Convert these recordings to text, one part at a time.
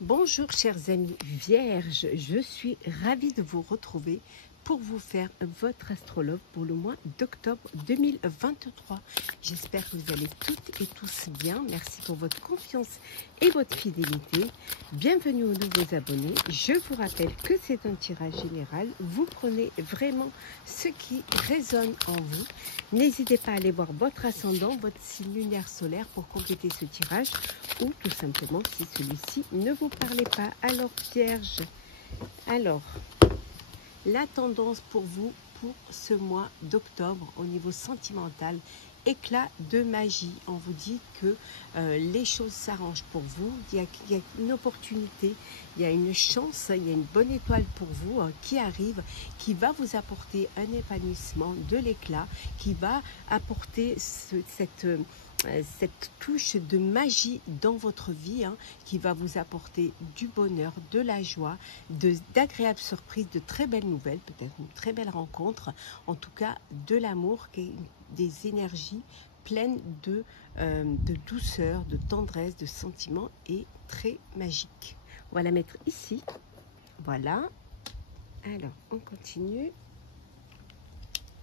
Bonjour chers amis vierges, je suis ravie de vous retrouver pour vous faire votre astrologue pour le mois d'octobre 2023. J'espère que vous allez toutes et tous bien. Merci pour votre confiance et votre fidélité. Bienvenue aux nouveaux abonnés. Je vous rappelle que c'est un tirage général. Vous prenez vraiment ce qui résonne en vous. N'hésitez pas à aller voir votre ascendant, votre signe lunaire solaire pour compléter ce tirage ou tout simplement si celui-ci ne vous parlait pas. Alors Vierge, la tendance pour vous pour ce mois d'octobre au niveau sentimental, éclat de magie. On vous dit que les choses s'arrangent pour vous, il y a une opportunité, il y a une chance, il y a une bonne étoile pour vous qui arrive, qui va vous apporter un épanouissement, de l'éclat, qui va apporter cette touche de magie dans votre vie, qui va vous apporter du bonheur, de la joie, d'agréables surprises, de très belles nouvelles, peut-être une très belle rencontre, en tout cas de l'amour, des énergies pleines de douceur, de tendresse, de sentiments et très magique. On va la mettre ici, voilà. Alors, on continue.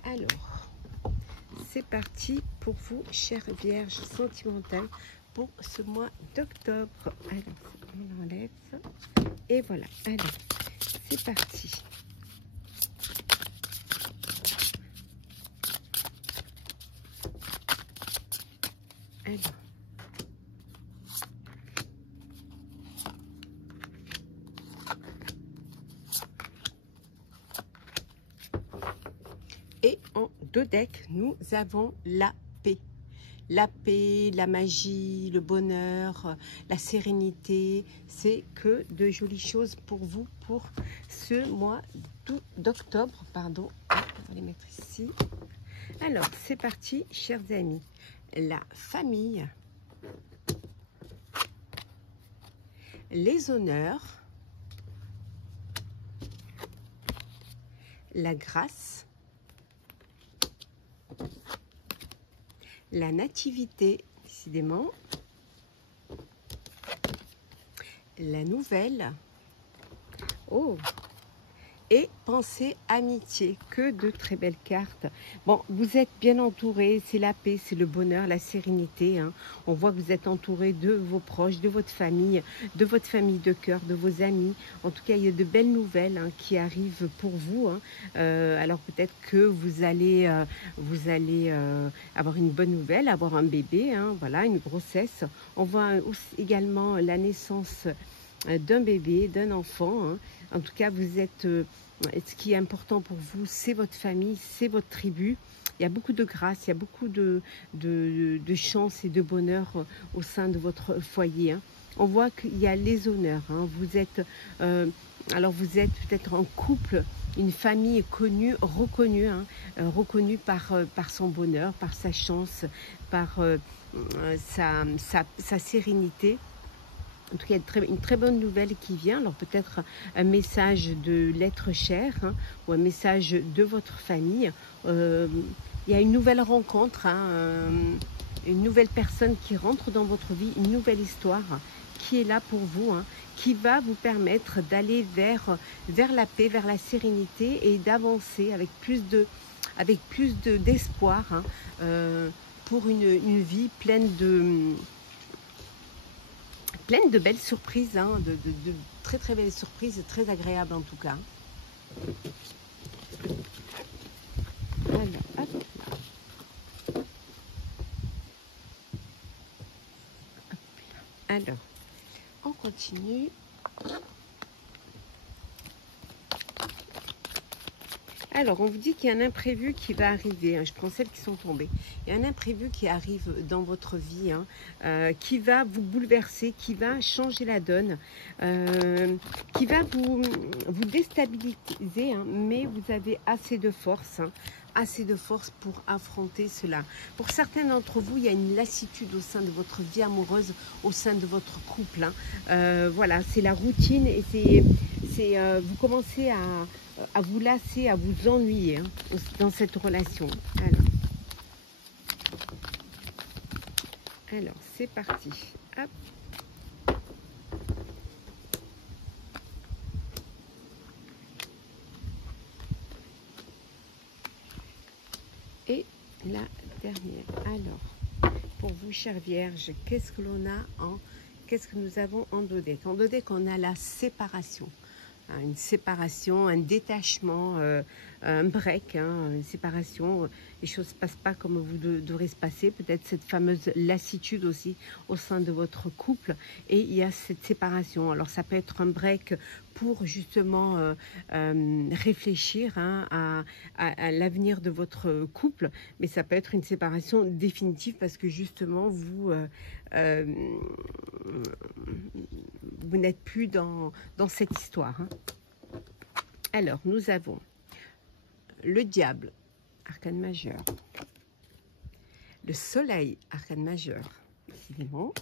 Alors, c'est parti pour vous, chères vierges sentimentales, pour ce mois d'octobre. Alors, on enlève. Et voilà. Alors, c'est parti. Alors. Et en deux decks, nous avons la paix. La paix, la magie, le bonheur, la sérénité. C'est que de jolies choses pour vous pour ce mois d'octobre. Pardon, on va les mettre ici. Alors, c'est parti, chers amis. La famille, les honneurs, la grâce, la nativité, décidément, la nouvelle, oh, et pensée amitié, que de très belles cartes. Bon, vous êtes bien entouré, c'est la paix, c'est le bonheur, la sérénité. On voit que vous êtes entouré de vos proches, de votre famille de cœur, de vos amis. En tout cas, il y a de belles nouvelles qui arrivent pour vous. Alors peut-être que vous allez avoir une bonne nouvelle, avoir un bébé, voilà, une grossesse. On voit également la naissance d'un bébé, d'un enfant. En tout cas, vous êtes, ce qui est important pour vous, c'est votre famille, c'est votre tribu. Il y a beaucoup de grâce, il y a beaucoup de chance et de bonheur au sein de votre foyer. On voit qu'il y a les honneurs. Vous êtes, alors vous êtes peut-être en couple, une famille connue, reconnue, reconnue par son bonheur, par sa chance, par sa sérénité. En tout cas, il y a une très bonne nouvelle qui vient. Alors peut-être un message de l'être cher ou un message de votre famille. Il y a une nouvelle rencontre, une nouvelle personne qui rentre dans votre vie, une nouvelle histoire qui est là pour vous, qui va vous permettre d'aller vers la paix, vers la sérénité et d'avancer avec plus d'espoir pour une vie pleine de belles surprises, de très très belles surprises, très agréables en tout cas. Alors, on continue. Alors, on vous dit qu'il y a un imprévu qui va arriver. Je prends celles qui sont tombées. Il y a un imprévu qui arrive dans votre vie, qui va vous bouleverser, qui va changer la donne, qui va vous déstabiliser, mais vous avez assez de force, pour affronter cela. Pour certains d'entre vous, il y a une lassitude au sein de votre vie amoureuse, au sein de votre couple. Voilà, c'est la routine et vous commencez à vous lasser, à vous ennuyer dans cette relation. Alors c'est parti. Hop. dernier. Alors, pour vous, chère Vierge, qu'est-ce que l'on a en... Qu'est-ce que nous avons en dos deck? En dos deck, on a la séparation. Une séparation, un détachement, un break, une séparation. Les choses ne se passent pas comme vous devrez se passer. Peut-être cette fameuse lassitude aussi au sein de votre couple. Et il y a cette séparation. Alors ça peut être un break pour justement réfléchir à l'avenir de votre couple. Mais ça peut être une séparation définitive parce que justement vous n'êtes plus dans cette histoire. Alors, nous avons le diable, arcane majeur, le soleil, arcane majeur, décidément,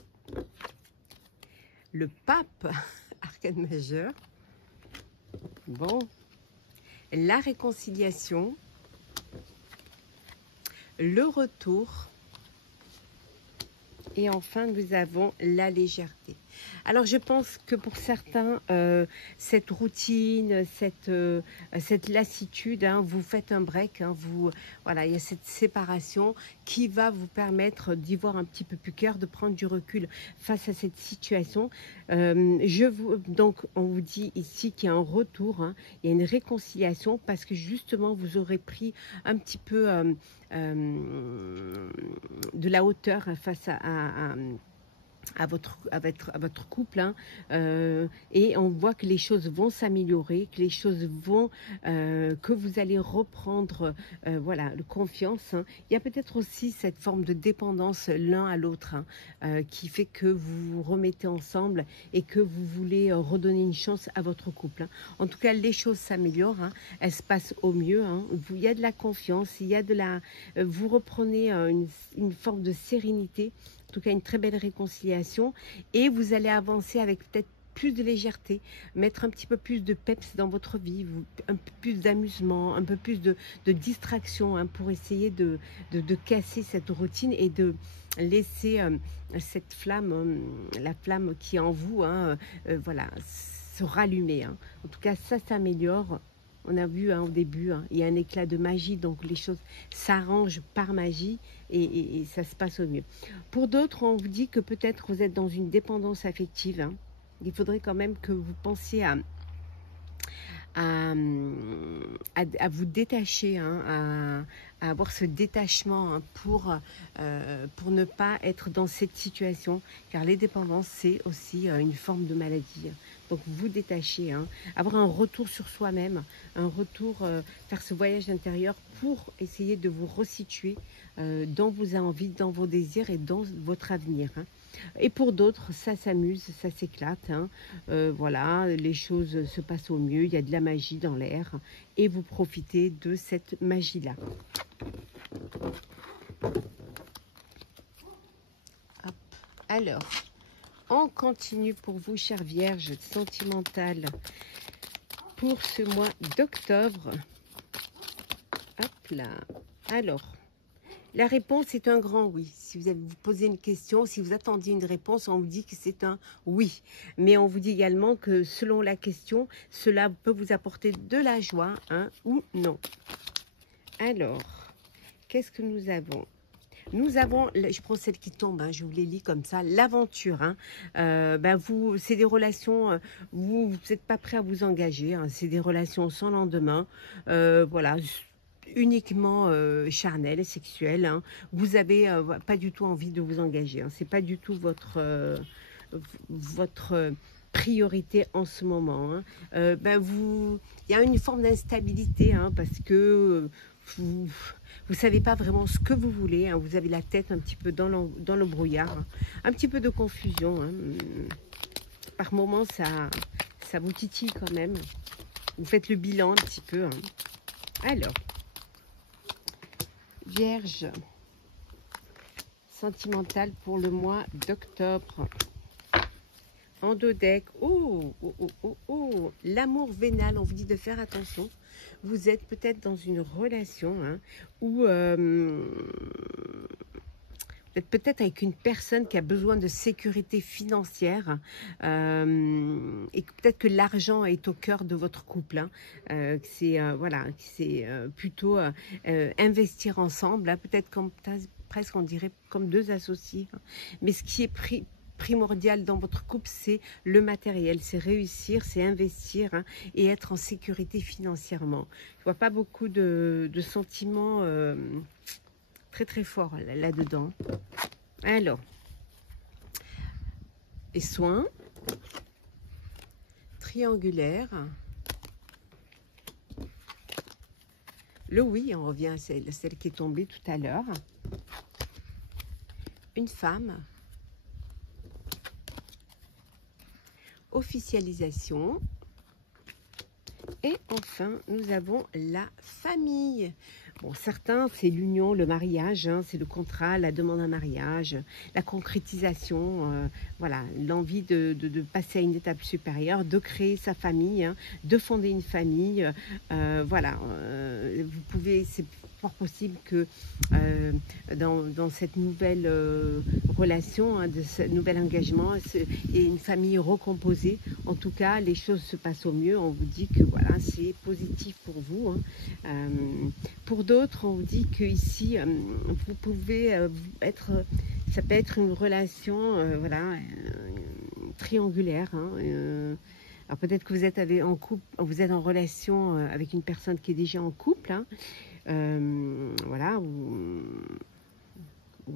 le pape, arcane majeur, bon, la réconciliation, le retour, et enfin, nous avons la légèreté. Alors, je pense que pour certains, cette routine, cette lassitude, vous faites un break. Voilà, il y a cette séparation qui va vous permettre d'y voir un petit peu plus clair, de prendre du recul face à cette situation. Donc, on vous dit ici qu'il y a un retour, il y a une réconciliation parce que justement, vous aurez pris un petit peu de la hauteur face à votre couple, et on voit que les choses vont s'améliorer, que les choses vont, que vous allez reprendre, voilà, le confiance. Il y a peut-être aussi cette forme de dépendance l'un à l'autre, qui fait que vous vous remettez ensemble et que vous voulez redonner une chance à votre couple. En tout cas, les choses s'améliorent, elles se passent au mieux. Il y a de la confiance, il y a de la, vous reprenez une forme de sérénité. En tout cas, une très belle réconciliation et vous allez avancer avec peut-être plus de légèreté, mettre un petit peu plus de peps dans votre vie, un peu plus d'amusement, un peu plus de distraction pour essayer de casser cette routine et de laisser cette flamme, la flamme qui est en vous, voilà, se rallumer. En tout cas, ça s'améliore. On a vu au début, il y a un éclat de magie, donc les choses s'arrangent par magie et ça se passe au mieux. Pour d'autres, on vous dit que peut-être vous êtes dans une dépendance affective. Il faudrait quand même que vous pensiez à vous détacher, à avoir ce détachement pour ne pas être dans cette situation, car les dépendances, c'est aussi une forme de maladie. Donc vous détacher, avoir un retour sur soi-même, un retour, faire ce voyage intérieur pour essayer de vous resituer dans vos envies, dans vos désirs et dans votre avenir. Et pour d'autres, ça s'amuse, ça s'éclate. Voilà, les choses se passent au mieux, il y a de la magie dans l'air et vous profitez de cette magie-là. Alors, on continue pour vous, chère Vierge sentimentale, pour ce mois d'octobre. Hop là. Alors, la réponse est un grand oui. Si vous vous posez une question, si vous attendiez une réponse, on vous dit que c'est un oui. Mais on vous dit également que selon la question, cela peut vous apporter de la joie, ou non. Alors, qu'est-ce que nous avons ? Nous avons, je prends celle qui tombe, je vous les lis comme ça, l'aventure. C'est des relations, vous n'êtes pas prêt à vous engager, c'est des relations sans lendemain, voilà, uniquement charnelles, sexuelles. Vous n'avez pas du tout envie de vous engager, c'est pas du tout votre priorité en ce moment. Il y a une forme d'instabilité, parce que vous ne savez pas vraiment ce que vous voulez, vous avez la tête un petit peu dans le brouillard, un petit peu de confusion. Par moments, ça vous titille quand même. Vous faites le bilan un petit peu. Alors, Vierge sentimentale pour le mois d'octobre. En dos deck, l'amour vénal, on vous dit de faire attention. Vous êtes peut-être dans une relation où vous êtes peut-être avec une personne qui a besoin de sécurité financière et peut-être que l'argent est au cœur de votre couple. C'est voilà, c'est plutôt investir ensemble. Peut-être presque on dirait comme deux associés. Hein. Mais ce qui est primordial dans votre couple, c'est le matériel, c'est réussir, c'est investir hein, et être en sécurité financièrement. Je vois pas beaucoup de sentiments très très forts là-dedans. Alors, les soins, triangulaire, le oui, on revient à celle qui est tombée tout à l'heure, une femme, officialisation, et enfin nous avons la famille. Bon, certains c'est l'union, le mariage, hein, c'est le contrat, la demande en mariage, la concrétisation, voilà, l'envie de passer à une étape supérieure, de créer sa famille, hein, de fonder une famille, voilà, vous pouvez, c'est fort possible que dans cette nouvelle relation, hein, de ce nouvel engagement, et une famille recomposée. En tout cas, les choses se passent au mieux. On vous dit que voilà, c'est positif pour vous. Hein. Pour d'autres, on vous dit que ici, vous pouvez être, ça peut être une relation, voilà, triangulaire. Hein, alors peut-être que vous êtes en couple, vous êtes en relation avec une personne qui est déjà en couple. Hein, voilà, ou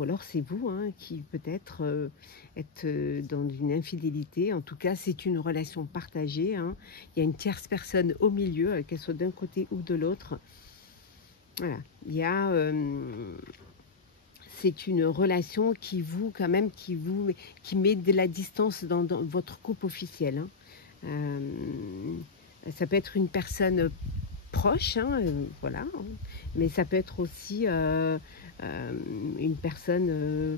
alors c'est vous hein, qui peut-être êtes dans une infidélité. En tout cas, c'est une relation partagée. Hein. Il y a une tierce personne au milieu, qu'elle soit d'un côté ou de l'autre. Voilà, il y a... c'est une relation qui vous, quand même, qui met de la distance dans votre couple officiel. Hein. Ça peut être une personne proche, hein, voilà, mais ça peut être aussi une personne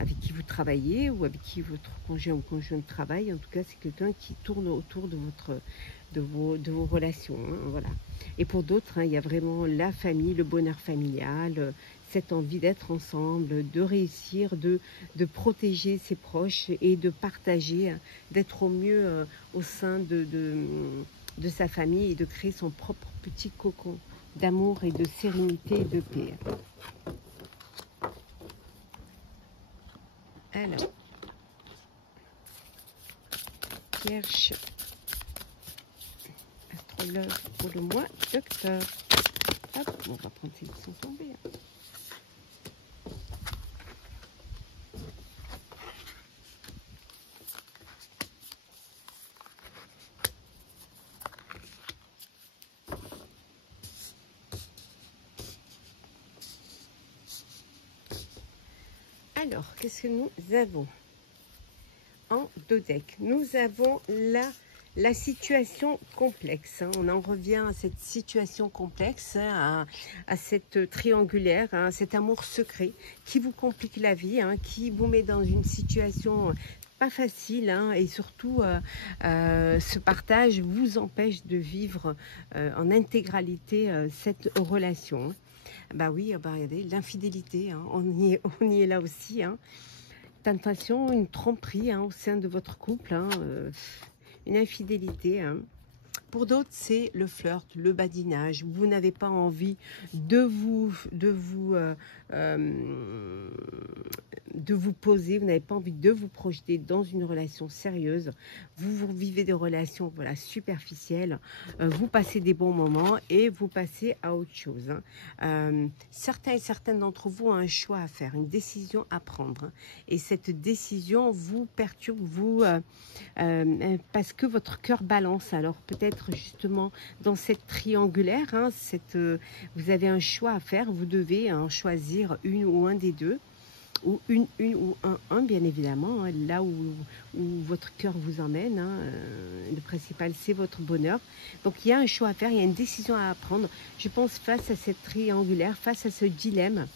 avec qui vous travaillez ou avec qui votre conjoint ou conjointe travaille. En tout cas, c'est quelqu'un qui tourne autour de vos relations. Hein, voilà. Et pour d'autres, hein, il y a vraiment la famille, le bonheur familial, cette envie d'être ensemble, de réussir, de protéger ses proches et de partager, hein, d'être au mieux au sein de sa famille et de créer son propre petit cocon d'amour et de sérénité et de paix. Alors, Vierge, astrologue pour le mois d'octobre. Hop, on va prendre celles qui sont tombées. Hein. Alors, qu'est-ce que nous avons en deux decks? Nous avons la situation complexe. Hein. On en revient à cette situation complexe, hein, à cette triangulaire, hein, cet amour secret qui vous complique la vie, hein, qui vous met dans une situation pas facile, hein, et surtout ce partage vous empêche de vivre en intégralité cette relation. Bah oui, bah regardez, l'infidélité, hein, on y est là aussi. Hein. Tentation, une tromperie hein, au sein de votre couple, hein, une infidélité. Hein. Pour d'autres, c'est le flirt, le badinage. Vous n'avez pas envie de vous poser, vous n'avez pas envie de vous projeter dans une relation sérieuse. Vous vivez des relations voilà, superficielles, vous passez des bons moments et vous passez à autre chose. Hein. Certains et certaines d'entre vous ont un choix à faire, une décision à prendre. Hein. Et cette décision vous perturbe, parce que votre cœur balance. Alors peut-être justement dans cette triangulaire, hein, vous avez un choix à faire, vous devez hein, choisir une ou un des deux, ou une ou un bien évidemment, hein, là où votre cœur vous emmène. Hein, le principal c'est votre bonheur. Donc il y a un choix à faire, il y a une décision à prendre. Je pense face à cette triangulaire, face à ce dilemme,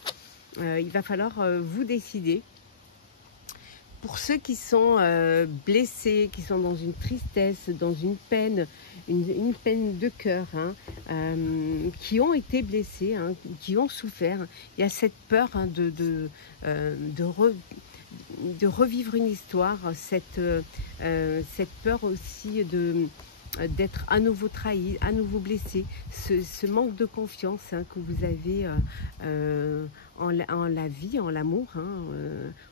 il va falloir vous décider. Pour ceux qui sont blessés, qui sont dans une tristesse, dans une peine de cœur, hein, qui ont été blessés, hein, qui ont souffert, il y a cette peur hein, de revivre une histoire, cette peur aussi d'être à nouveau trahi, à nouveau blessé, ce manque de confiance hein, que vous avez en la vie, en l'amour. Hein,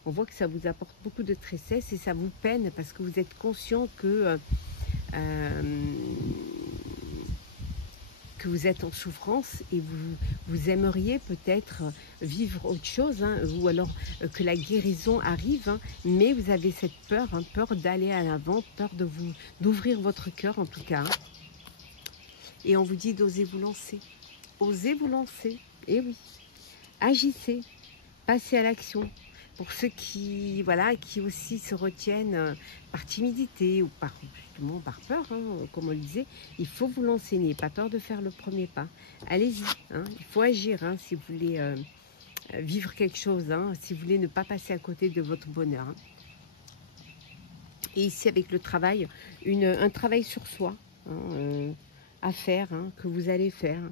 on voit que ça vous apporte beaucoup de tristesse et ça vous peine parce que vous êtes conscient que vous êtes en souffrance et vous aimeriez peut-être vivre autre chose, hein, ou alors que la guérison arrive, hein, mais vous avez cette peur, hein, peur d'aller à l'avant, peur d'ouvrir votre cœur en tout cas. Hein. Et on vous dit d'oser vous lancer. Osez vous lancer, et oui. Agissez, passez à l'action. Pour ceux qui, voilà, qui aussi se retiennent par timidité ou justement par peur, hein, comme on le disait, il faut vous lancer, n'ayez pas peur de faire le premier pas. Allez-y, hein, il faut agir hein, si vous voulez vivre quelque chose, hein, si vous voulez ne pas passer à côté de votre bonheur. Hein. Et ici avec le travail, un travail sur soi hein, à faire, hein, que vous allez faire.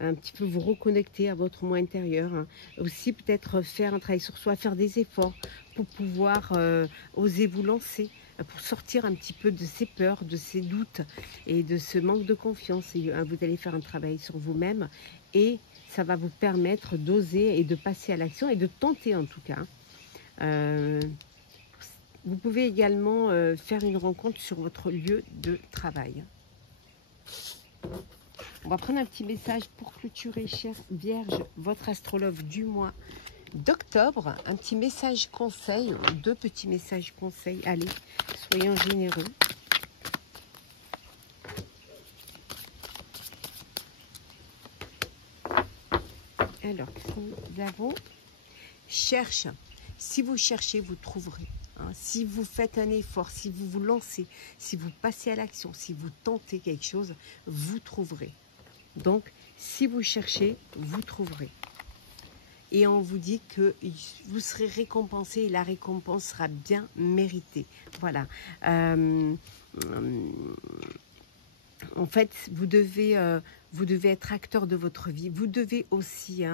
Un petit peu vous reconnecter à votre moi intérieur. Hein. Aussi peut-être faire un travail sur soi, faire des efforts pour pouvoir oser vous lancer, pour sortir un petit peu de ces peurs, de ces doutes et de ce manque de confiance. Et, vous allez faire un travail sur vous-même et ça va vous permettre d'oser et de passer à l'action et de tenter en tout cas. Vous pouvez également faire une rencontre sur votre lieu de travail. On va prendre un petit message pour clôturer, chère Vierge, votre astrologue du mois d'octobre. Un petit message conseil, 2 petits messages conseils. Allez, soyons généreux. Alors, nous avons cherche. Si vous cherchez, vous trouverez. Hein. Si vous faites un effort, si vous vous lancez, si vous passez à l'action, si vous tentez quelque chose, vous trouverez. Donc, si vous cherchez, vous trouverez. Et on vous dit que vous serez récompensé et la récompense sera bien méritée. Voilà. En fait, vous devez être acteur de votre vie. Vous devez aussi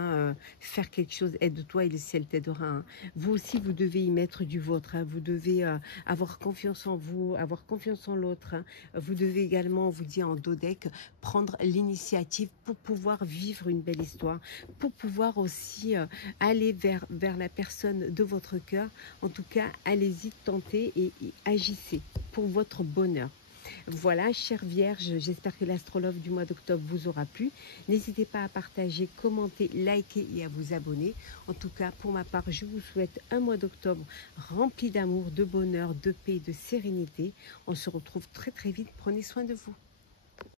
faire quelque chose. Aide-toi et le ciel t'aidera. Hein. Vous aussi, vous devez y mettre du vôtre. Hein. Vous devez avoir confiance en vous, avoir confiance en l'autre. Hein. Vous devez également, on vous dit en dodec, prendre l'initiative pour pouvoir vivre une belle histoire, pour pouvoir aussi aller vers la personne de votre cœur. En tout cas, allez-y, tentez et agissez pour votre bonheur. Voilà, chère Vierge, j'espère que l'astrologue du mois d'octobre vous aura plu. N'hésitez pas à partager, commenter, liker et à vous abonner. En tout cas, pour ma part, je vous souhaite un mois d'octobre rempli d'amour, de bonheur, de paix, de sérénité. On se retrouve très très vite. Prenez soin de vous.